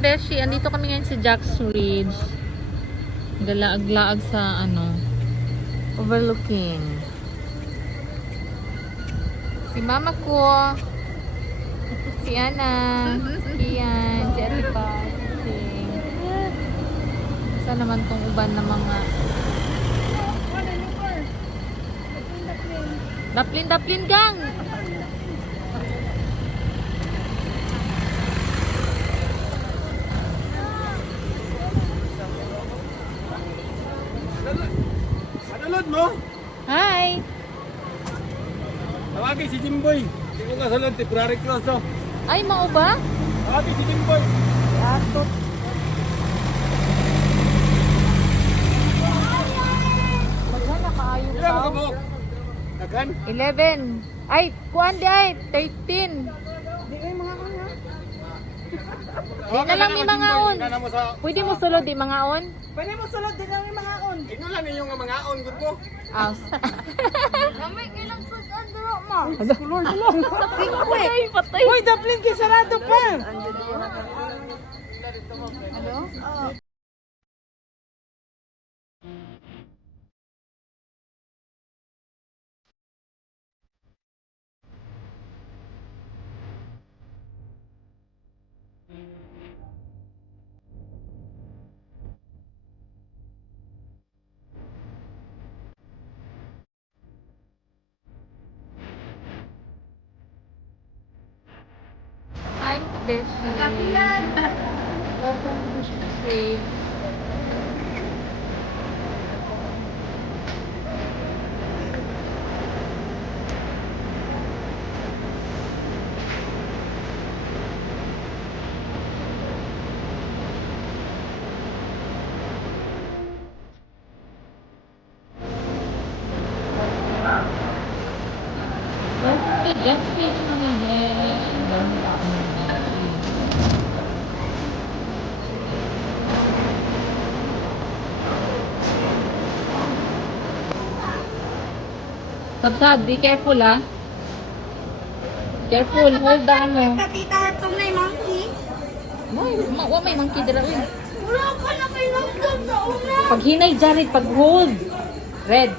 beshi, andito kami ngayon sa Jack's Ridge. Galaag-laag sa overlooking. Si mama ko, si Ana, si Kian, si Atipa, isa naman tong uban na mga Daplin gang. Salud mo? Hi. Tawagin si Jimboy. Hindi ko kasalud, temporary close to. Ay, mao ba? Tawagin si Jimboy. Ato. Maghan na kaayo Kailan mo pa. kabuok? Daghan? 11. Ay, kuan di ay 13. Di ay mga ano. Di na lang may mga on. Ina na mo sa... Pwede mo sulod di mga on? Pwede mo sulod din ang mga on. Ino lang ninyong mga on, good mo. Aus. Kami kailang sudan dito mo. Kulor kulor. Patay, patay. Uy, daplin kay sarado pa. Hello? Hi, Beshi. Welcome to Shade. Welcome to Justice Sabsab, be careful Careful, hold on mo. Katita itong na yung monkey. May monkey dira uy. Wala ka na kay nandun sa una. Pag hinay Jared, pag hold. Red.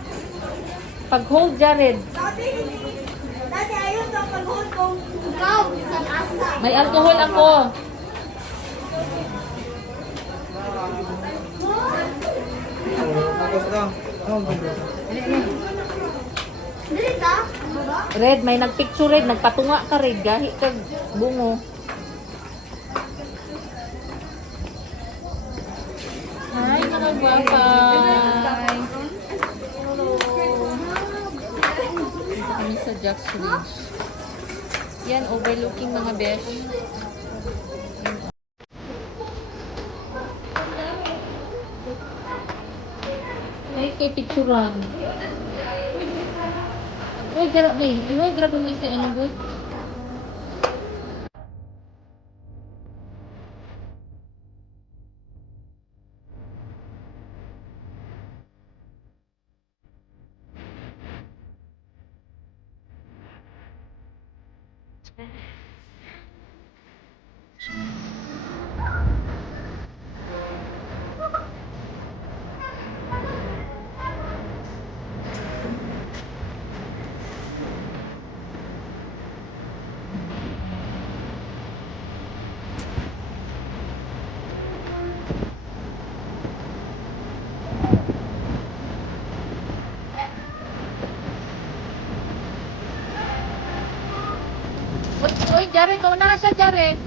Pag hold Jared. Dati ayun daw pag-hold kong ikaw sa asa. May alcohol ako. Dili ka? Red, may nagpicture red, nagpatunga ka red, gahi ka bungo. Hi mga guwapay. Dito kami sa Jack's Ridge. Yan, overlooking mga besh. Ay, kay picturean. Uy, grabe mo sa ano, boy. Uy, Jared, kung na siya, Jared.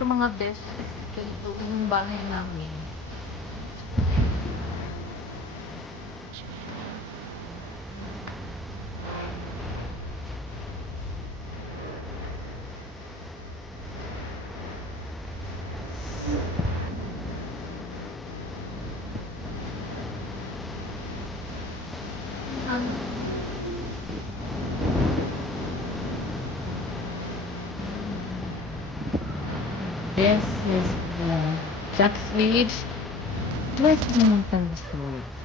Ito mga best. Ito yung bahay namin. This is the Jack's Village. Let's go.